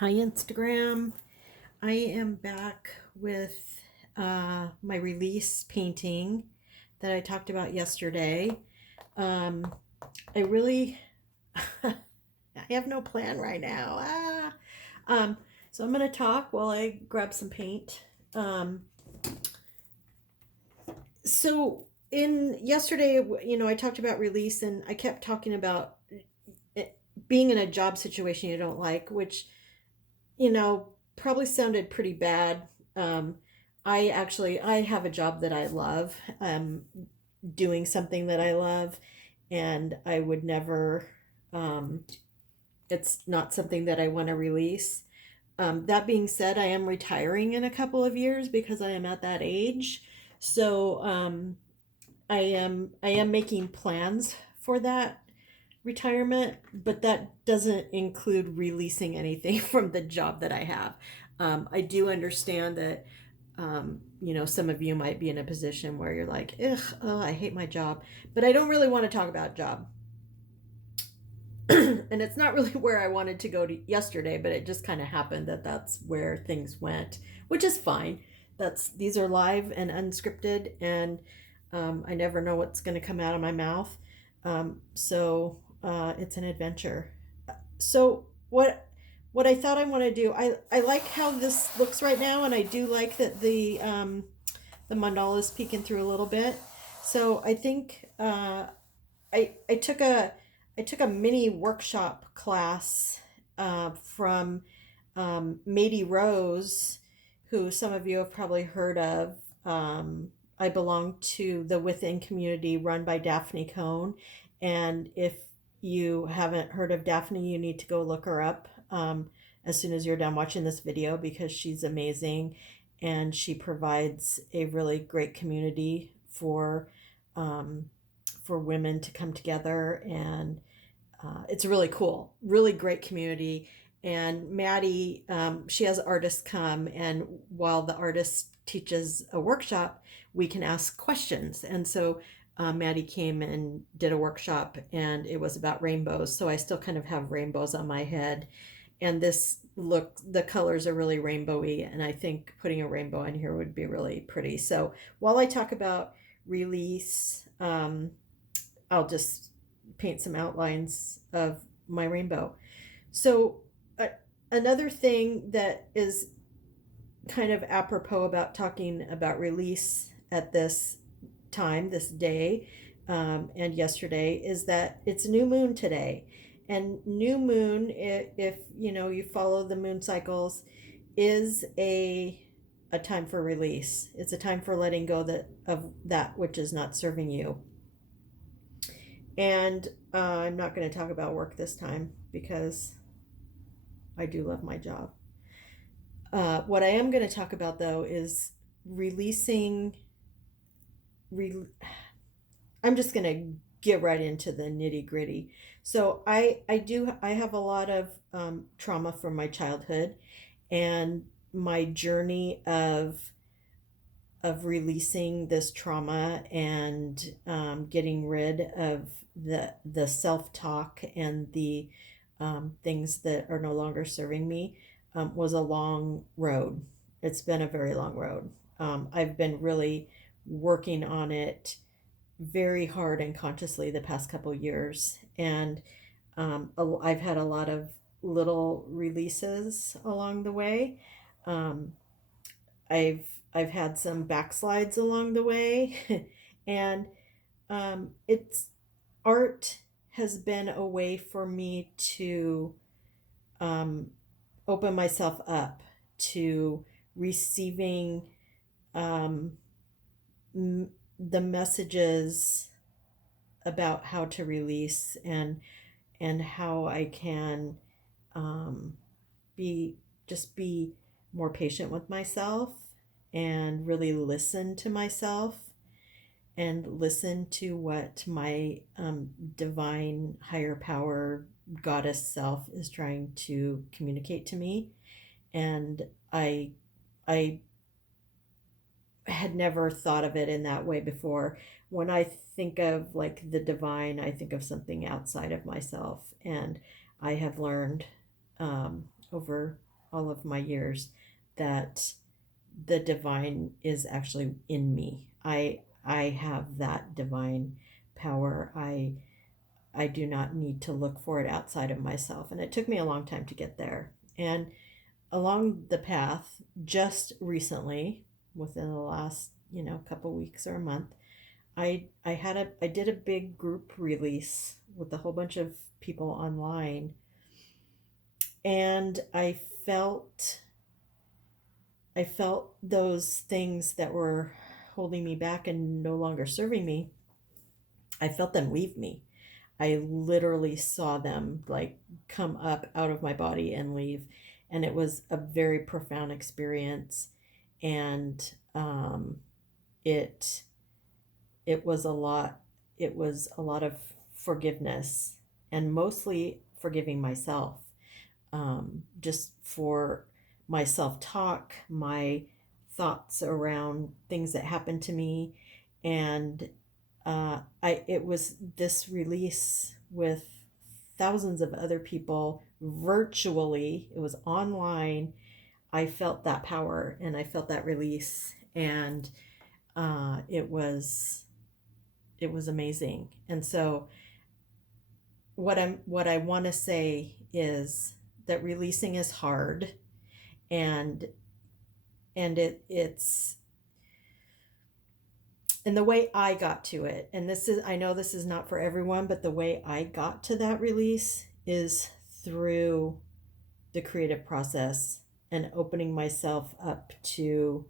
Hi, Instagram. I am back with my release painting that I talked about yesterday. Um, I really, I have no plan right now. Um, so I'm going to talk while I grab some paint. Um, so in yesterday, I talked about release and I kept talking about it, being in a job situation you don't like, which probably sounded pretty bad. Um, I have a job that I love, doing something that I love, and I would never, um, it's not something that I want to release. That being said, I am retiring in a couple of years because I am at that age. So I am making plans for that retirement, but that doesn't include releasing anything from the job that I have. I do understand that, some of you might be in a position where you're like, ugh, oh, I hate my job, but I don't really want to talk about job. And it's not really where I wanted to go to yesterday, but it just kind of happened that that's where things went, which is fine. These are live and unscripted, and I never know what's going to come out of my mouth. So it's an adventure. So what I thought I want to do, I like how this looks right now, and I do like that the mandala is peeking through a little bit. So I think I took a mini workshop class from Mady Rose, who some of you have probably heard of. I belong to the Within community run by Daphne Cohn, and if you haven't heard of Daphne, you need to go look her up as soon as you're done watching this video because she's amazing, and she provides a really great community um, for women to come together, and it's really cool, really great community. And Maddie, she has artists come, and while the artist teaches a workshop, we can ask questions. And so Maddie came and did a workshop, and it was about rainbows. So I still kind of have rainbows on my head. And the colors are really rainbowy, and I think putting a rainbow in here would be really pretty. So while I talk about release, I'll just paint some outlines of my rainbow. So, another thing that is kind of apropos about talking about release at this time, this day, and yesterday, is that it's new moon today. And new moon, if you follow the moon cycles, is a time for release. It's a time for letting go of that which is not serving you. And I'm not going to talk about work this time because I do love my job. What I am going to talk about though is releasing. Re- I'm just going to get right into the nitty gritty. So I have a lot of trauma from my childhood, and my journey of releasing this trauma and getting rid of the self talk and the things that are no longer serving me was a long road. It's been a very long road. I've been really working on it very hard and consciously the past couple years, and I've had a lot of little releases along the way. Um, I've I've had some backslides along the way, and it's art has been a way for me to um, open myself up to receiving um, m- the messages about how to release, and how I can um, be be more patient with myself and really listen to myself and listen to what my divine higher power goddess self is trying to communicate to me. And I had never thought of it in that way before. When I think of like the divine, I think of something outside of myself, and I have learned over all of my years that the divine is actually in me. I have that divine power. I do not need to look for it outside of myself. And it took me a long time to get there. And along the path, just recently, within the last, couple weeks or a month, I did a big group release with a whole bunch of people online, and I felt those things that were holding me back and no longer serving me. I felt them leave me. I literally saw them like come up out of my body and leave. And it was a very profound experience. And it it was a lot of forgiveness, and mostly forgiving myself, just for my self-talk, my thoughts around things that happened to me. And it was this release with thousands of other people virtually. It was online. I felt that power and I felt that release, and it was amazing. And so what I want to say is that releasing is hard, and it's and the way I got to it, and I know this is not for everyone, but the way I got to that release is through the creative process and opening myself up to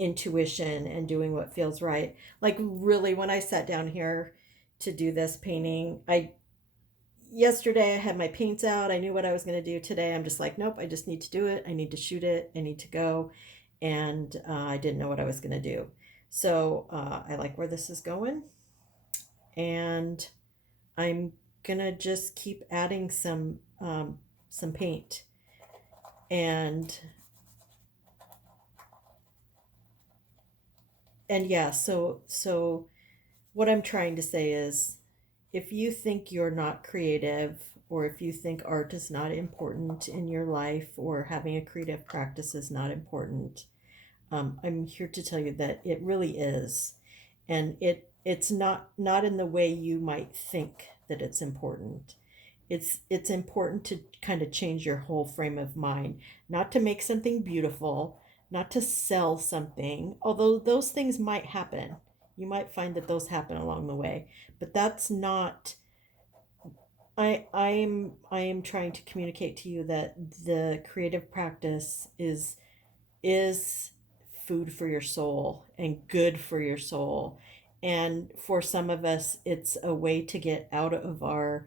intuition and doing what feels right. Like, really, when I sat down here to do this painting, yesterday I had my paints out. I knew what I was going to do. Today I'm just like, nope, I just need to do it. I need to shoot it. I need to go. And I didn't know what I was going to do. So I like where this is going. And I'm going to just keep adding some paint. And yeah, so what I'm trying to say is, if you think you're not creative, or if you think art is not important in your life, or having a creative practice is not important, I'm here to tell you that it really is. And it's not in the way you might think that it's important. It's important to kind of change your whole frame of mind, not to make something beautiful, not to sell something, although those things might happen. You might find that those happen along the way, but that's not. I am trying to communicate to you that the creative practice is food for your soul and good for your soul. And for some of us, it's a way to get out of our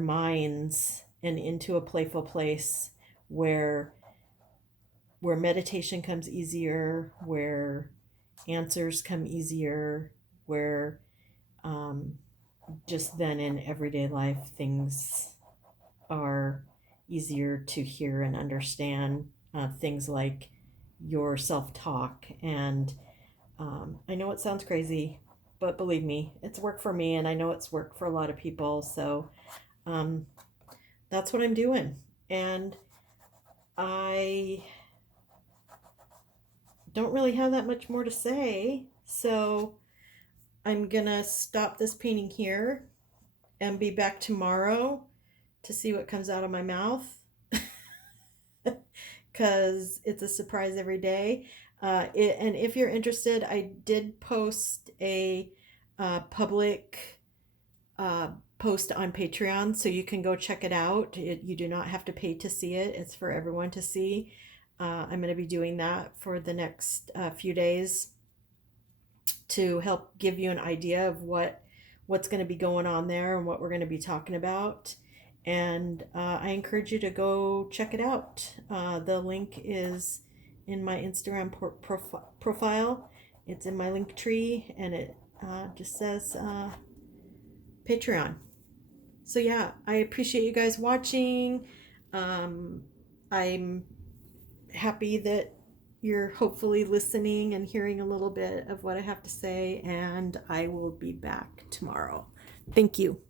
minds and into a playful place where meditation comes easier, where answers come easier, where just then in everyday life things are easier to hear and understand. Things like your self-talk. And I know it sounds crazy, but believe me, it's worked for me, and I know it's worked for a lot of people. So that's what I'm doing. And I don't really have that much more to say. So I'm gonna stop this painting here and be back tomorrow to see what comes out of my mouth, because it's a surprise every day. And if you're interested, I did post a public post on Patreon, so you can go check it out. You do not have to pay to see it. It's for everyone to see. I'm going to be doing that for the next few days to help give you an idea of what's going to be going on there and what we're going to be talking about. And I encourage you to go check it out. The link is in my Instagram profile. It's in my link tree, and it just says Patreon. So yeah, I appreciate you guys watching. I'm happy that you're hopefully listening and hearing a little bit of what I have to say, and I will be back tomorrow. Thank you.